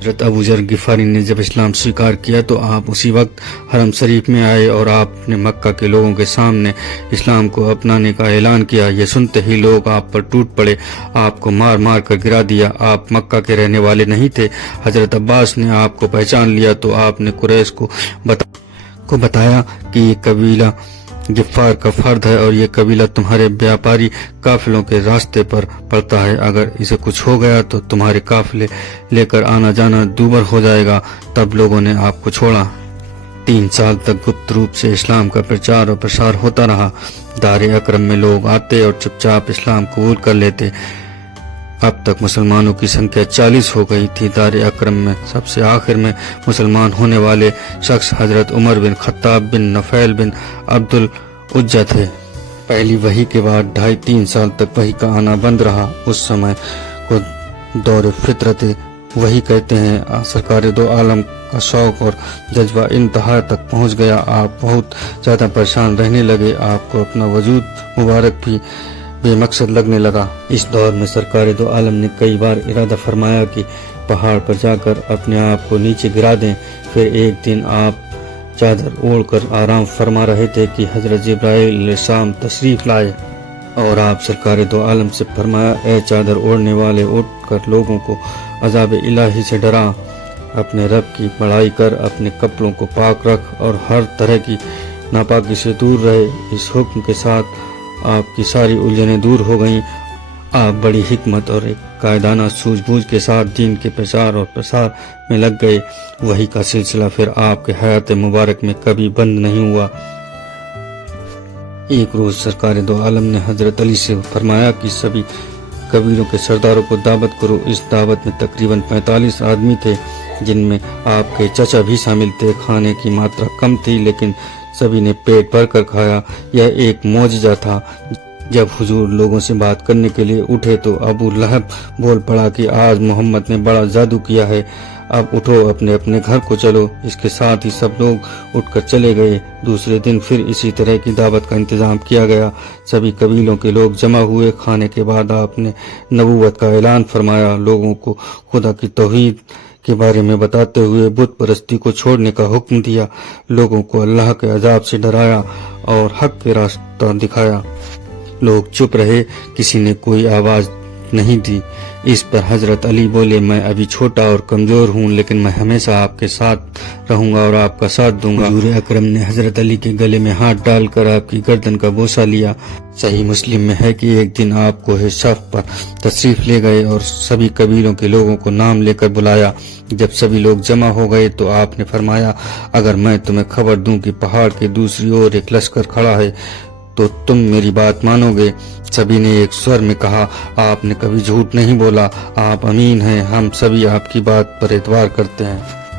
حضرت ابو ذر غفاری نے جب اسلام سویکار کیا تو آپ اسی وقت حرم شریف میں آئے اور آپ نے مکہ کے لوگوں کے سامنے اسلام کو اپنانے کا اعلان کیا۔ یہ سنتے ہی لوگ آپ پر ٹوٹ پڑے، آپ کو مار مار کر گرا دیا۔ آپ مکہ کے رہنے والے نہیں تھے۔ حضرت عباس نے آپ کو پہچان لیا تو آپ نے قریش کو بتایا کہ یہ قبیلہ غفار کا فرد ہے اور یہ قبیلہ تمہارے بیاپاری قافلوں کے راستے پر پڑتا ہے، اگر اسے کچھ ہو گیا تو تمہارے قافلے لے کر آنا جانا دوبر ہو جائے گا۔ تب لوگوں نے آپ کو چھوڑا۔ 3 سال تک گپت روپ سے اسلام کا پرچار اور پرسار ہوتا رہا۔ دار اکرم میں لوگ آتے اور چپ چاپ اسلام قبول کر لیتے۔ اب تک مسلمانوں کی سنکھیا 40 ہو گئی تھی۔ دار اکرم میں سب سے آخر میں مسلمان ہونے والے شخص حضرت عمر بن خطاب بن نفیل بن عبد العزہ تھے۔ پہلی وحی کے بعد 2.5-3 سال تک وحی کا آنا بند رہا۔ اس سمے کو دور فطرت وحی کہتے ہیں۔ سرکار دو عالم کا شوق اور جذبہ انتہا تک پہنچ گیا۔ آپ بہت زیادہ پریشان رہنے لگے۔ آپ کو اپنا وجود مبارک بھی بے مقصد لگنے لگا۔ اس دور میں سرکار دو عالم نے کئی بار ارادہ فرمایا کہ پہاڑ پر جا کر اپنے آپ کو نیچے گرا دیں۔ پھر ایک دن آپ چادر اوڑھ کر آرام فرما رہے تھے کہ حضرت جبرائیل علیہ السلام تشریف لائے اور آپ سرکار دو عالم سے فرمایا، اے چادر اوڑھنے والے، اٹھ کر لوگوں کو عذاب الہی سے ڈرا، اپنے رب کی بڑائی کر، اپنے کپڑوں کو پاک رکھ اور ہر طرح کی ناپاکی سے دور رہے۔ اس حکم کے ساتھ آپ کی ساری الجھنیں دور ہو گئیں۔ آپ بڑی حکمت اور ایک قائدانہ سوجھ بوجھ کے ساتھ دین کے پرچار اور پرسار میں لگ گئے۔ وحی کا سلسلہ پھر آپ کے حیات مبارک میں کبھی بند نہیں ہوا۔ ایک روز سرکار دو عالم نے حضرت علی سے فرمایا کہ سبھی قبیلوں کے سرداروں کو دعوت کرو۔ اس دعوت میں تقریباً 45 آدمی تھے، جن میں آپ کے چچا بھی شامل تھے۔ کھانے کی ماترا کم تھی لیکن سبھی نے پیٹ بھر کر کھایا۔ یہ ایک معجزہ تھا۔ جب حضور لوگوں سے بات کرنے کے لیے اٹھے تو ابو لہب بول پڑا کہ آج محمد نے بڑا جادو کیا ہے، اب اٹھو، اپنے اپنے گھر کو چلو۔ اس کے ساتھ ہی سب لوگ اٹھ کر چلے گئے۔ دوسرے دن پھر اسی طرح کی دعوت کا انتظام کیا گیا۔ سبھی قبیلوں کے لوگ جمع ہوئے۔ کھانے کے بعد آپ نے نبوت کا اعلان فرمایا، لوگوں کو خدا کی توحید کے بارے میں بتاتے ہوئے بت پرستی کو چھوڑنے کا حکم دیا، لوگوں کو اللہ کے عذاب سے ڈرایا اور حق کے راستہ دکھایا۔ لوگ چپ رہے، کسی نے کوئی آواز نہیں دی۔ اس پر حضرت علی بولے، میں ابھی چھوٹا اور کمزور ہوں لیکن میں ہمیشہ آپ کے ساتھ رہوں گا اور آپ کا ساتھ دوں گا۔ حضور اکرم نے حضرت علی کے گلے میں ہاتھ ڈال کر آپ کی گردن کا بوسہ لیا۔ صحیح مسلم میں ہے کہ ایک دن آپ کو صف پر تشریف لے گئے اور سبھی قبیلوں کے لوگوں کو نام لے کر بلایا۔ جب سبھی لوگ جمع ہو گئے تو آپ نے فرمایا، اگر میں تمہیں خبر دوں کہ پہاڑ کے دوسری اور ایک لشکر کھڑا ہے تو تم میری بات مانو گے؟ سبھی نے ایک سور میں کہا، آپ نے کبھی جھوٹ نہیں بولا، آپ امین ہیں، ہم سبھی آپ کی بات پر اعتبار کرتے ہیں۔